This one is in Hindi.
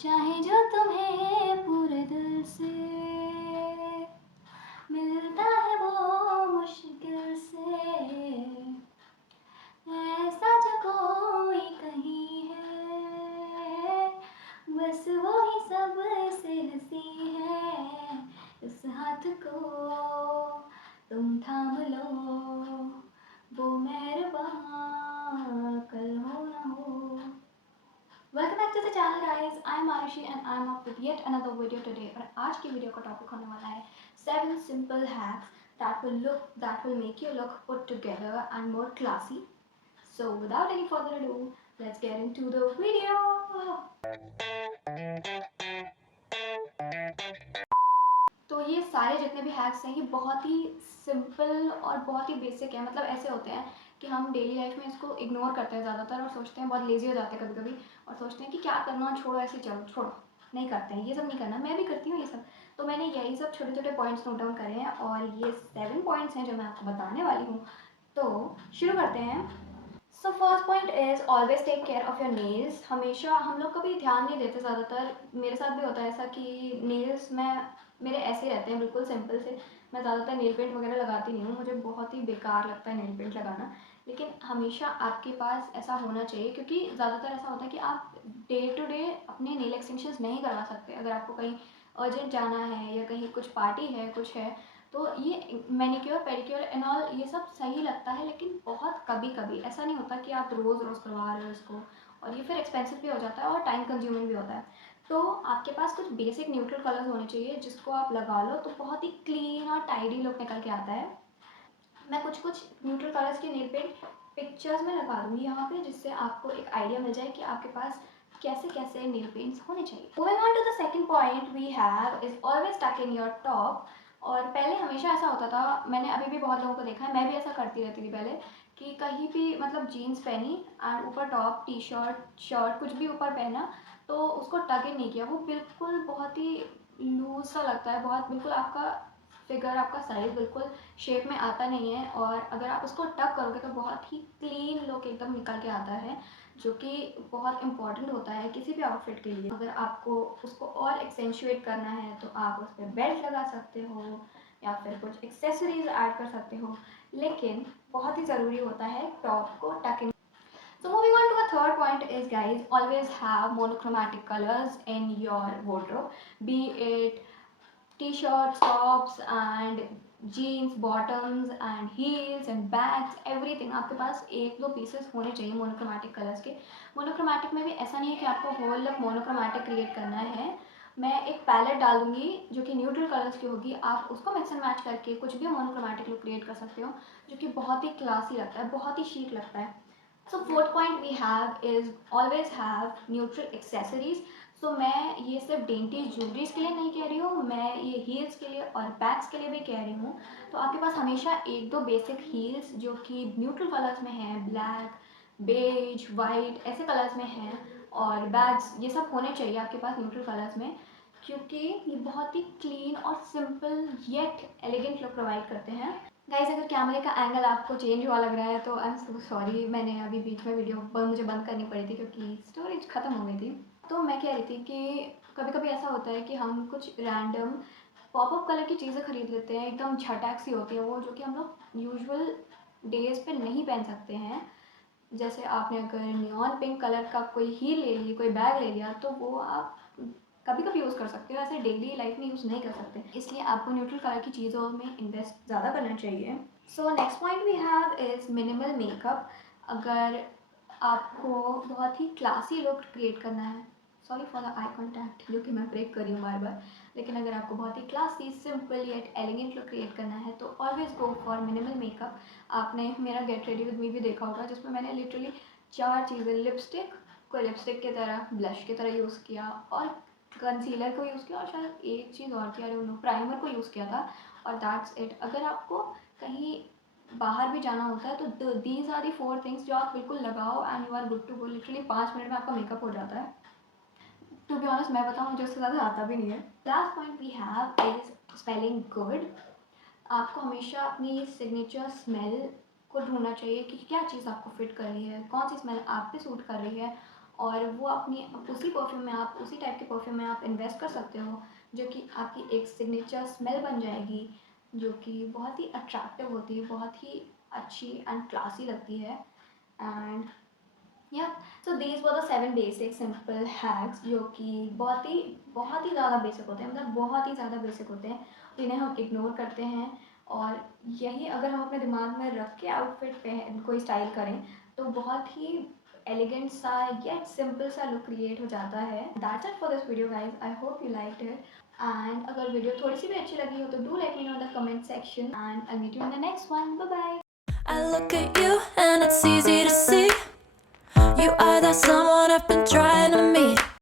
चाहे जो तुम्हें पूरे दिल से मिलता है वो मुश्किल से, ऐसा जो कोई कहीं है, बस वो ही सबसे हंसी है। इस हाथ को तुम थाम लो, वो मेहरबान कल हो ना हो। Welcome back to the channel guys, I am Arushi and I am up with yet another video today. और आज की वीडियो का टॉपिक होने वाला है 7 simple hacks that will make you look put together and more classy. So without any further ado, let's get into the video. तो ये सारे जितने भी हैक्स हैं ये बहुत ही सिंपल और बहुत ही बेसिक है। मतलब ऐसे होते हैं कि हम डेली लाइफ में इसको इग्नोर करते हैं ज़्यादातर और सोचते हैं, बहुत लेजी हो जाते हैं कभी कभी और सोचते हैं कि क्या करना, छोड़ो ऐसे चलो, छोड़ो, नहीं करते हैं, ये सब नहीं करना। मैं भी करती हूँ ये सब। तो मैंने यही सब छोटे छोटे पॉइंट्स नोट डाउन करे हैं और ये 7 पॉइंट्स हैं जो मैं आपको बताने वाली हूँ। तो शुरू करते हैं। So first point is always take care of your nails. हमेशा हम लोग कभी ध्यान नहीं देते, ज़्यादातर मेरे साथ भी होता है ऐसा कि नेल्स मेरे ऐसे ही रहते हैं बिल्कुल सिंपल से। मैं ज़्यादातर नेल पेंट वगैरह लगाती नहीं हूँ, मुझे बहुत ही बेकार लगता है नेल पेंट लगाना। लेकिन हमेशा आपके पास ऐसा होना चाहिए, क्योंकि ज़्यादातर ऐसा होता है कि आप डे टू डे अपने नेल एक्सटेंशंस नहीं करवा सकते। अगर आपको कहीं अर्जेंट जाना है या कहीं कुछ पार्टी है, कुछ है, तो ये मैनिक्योर पेडिक्योर एंड ऑल ये सब सही लगता है। लेकिन बहुत कभी कभी ऐसा नहीं होता कि आप रोज़ रोज़ करवा रहे हो इसको, और ये फिर एक्सपेंसिव भी हो जाता है और टाइम कंज्यूमिंग भी होता है। तो आपके पास कुछ बेसिक न्यूट्रल कलर्स होने चाहिए जिसको आप लगा लो तो बहुत ही क्लीन और टाइडी लुक निकल के आता है। मैं कुछ कुछ न्यूट्रल कलर्स के नेल पेंट पिक्चर्स में लगा दूँगी यहाँ पे, जिससे आपको एक आइडिया मिल जाए कि आपके पास कैसे कैसे नेल पेंट्स होने चाहिए। Moving on to the second point we have is always tuck in your top. और पहले हमेशा ऐसा होता था, मैंने अभी भी बहुत लोगों को देखा है, मैं भी ऐसा करती रहती थी पहले, कि कहीं भी मतलब जीन्स पहनी एंड ऊपर टॉप टी शर्ट शर्ट कुछ भी ऊपर पहना तो उसको टक इन नहीं किया। वो बिल्कुल बहुत ही लूज सा लगता है, बहुत बिल्कुल आपका फिगर, आपका साइज बिल्कुल शेप में आता नहीं है। और अगर आप उसको टक करोगे तो बहुत ही क्लीन लुक एकदम निकल के आता है, जो कि बहुत इंपॉर्टेंट होता है किसी भी आउटफिट के लिए। अगर आपको उसको और एक्सेंचुएट करना है तो आप उस पर बेल्ट लगा सकते हो या फिर कुछ एक्सेसरीज ऐड कर सकते हो, लेकिन बहुत ही ज़रूरी होता है टॉप को टक इन। So moving on to the third point is, guys, always have monochromatic colors in your wardrobe, be it t-shirts, tops and jeans, bottoms and heels and bags, everything। आपके पास एक दो पीसेस होने चाहिए मोनोक्रोमैटिक कलर्स के। मोनोक्रोमैटिक में भी ऐसा नहीं है कि आपको होल लुक मोनोक्रोमैटिक क्रिएट करना है। मैं एक पैलेट डाल दूँगी जो कि न्यूट्रल कलर्स की होगी, आप उसको मिक्स एंड मैच करके कुछ भी मोनोक्रोमैटिक लुक क्रिएट कर सकते हो, जो कि बहुत ही क्लासी लगता है, बहुत ही शीक लगता है। So fourth point we have is always have neutral accessories. So मैं ये सिर्फ डेंटी ज्वेलरीज के लिए नहीं कह रही हूँ, मैं ये हील्स के लिए और बैग्स के लिए भी कह रही हूँ। तो आपके पास हमेशा एक दो बेसिक हील्स जो कि न्यूट्रल कलर्स में हैं, ब्लैक, बेज, वाइट ऐसे कलर्स में हैं, और बैग्स ये सब होने चाहिए आपके पास न्यूट्रल कलर्स में, क्योंकि ये बहुत ही क्लीन और simple yet elegant look provide करते हैं। गाइस, अगर कैमरे का एंगल आपको चेंज हुआ लग रहा है तो आई एम सो सॉरी, मैंने अभी बीच में वीडियो मुझे बंद करनी पड़ी थी क्योंकि स्टोरेज ख़त्म हो गई थी। तो मैं कह रही थी कि कभी कभी ऐसा होता है कि हम कुछ रैंडम पॉपअप कलर की चीज़ें खरीद लेते हैं, एकदम झटैक सी होती है वो, जो कि हम लोग यूजुअल डेज पे नहीं पहन सकते हैं। जैसे आपने अगर नियॉन पिंक कलर का कोई हील ले ली, कोई बैग ले लिया, तो वो आप कभी कभी यूज़ कर सकते हो, ऐसे डेली लाइफ में यूज़ नहीं कर सकते। इसलिए आपको न्यूट्रल कलर की चीज़ों में इन्वेस्ट ज़्यादा करना चाहिए। So next point we have is minimal makeup. अगर आपको बहुत ही क्लासी लुक क्रिएट करना है, sorry for the eye contact जो कि मैं ब्रेक कर रही हूँ बार बार, लेकिन अगर आपको बहुत ही classy simple yet elegant look create करना है तो always go for minimal makeup. आपने मेरा गेट रेडी विद मी भी देखा होगा, जिसमें मैंने लिटरली 4 चीज़ें, लिपस्टिक को लिपस्टिक की तरह, ब्लश की तरह यूज़ किया, और कंसीलर को यूज़ किया, और शायद एक चीज़ और थी, आई डोंट नो, प्राइमर को यूज़ किया था, और दैट्स इट। अगर आपको कहीं बाहर भी जाना होता है तो दीज आर दी 4 थिंग्स जो आप बिल्कुल लगाओ and you are good to go. Literally 5 minute में आपका मेकअप हो जाता है। टू बी ऑनेस्ट मैं बताऊँ, मुझे उससे ज़्यादा आता भी नहीं है। Last point we have is smelling good. आपको हमेशा अपनी सिग्नेचर स्मेल को ढूंढना चाहिए कि क्या चीज़ आपको फिट कर रही है, कौन सी स्मेल आप पे सूट कर रही है, और वो अपनी उसी परफ्यूम में आप उसी टाइप के परफ्यूम में आप इन्वेस्ट कर सकते हो, जो कि आपकी एक सिग्नेचर स्मेल बन जाएगी, जो कि बहुत ही अट्रैक्टिव होती है, बहुत ही अच्छी एंड क्लासी लगती है। एंड या so these were the 7 basic simple hacks, जो कि बहुत ही ज़्यादा बेसिक होते हैं, मतलब बहुत ही ज़्यादा बेसिक होते हैं, जिन्हें हम इग्नोर करते हैं। और यही अगर हम अपने दिमाग में रख के आउटफिट पहन कोई स्टाइल करें तो बहुत ही एलिगेंट सा येट सिंपल सा लुक क्रिएट हो जाता है। That's it for this video guys, I hope you liked it. And अगर वीडियो थोड़ी सी भी अच्छी लगी हो तो do let me know in the comment section, and I meet you in the next one. Bye bye. I look at you and it's easy to see you are that someone I've been trying to meet.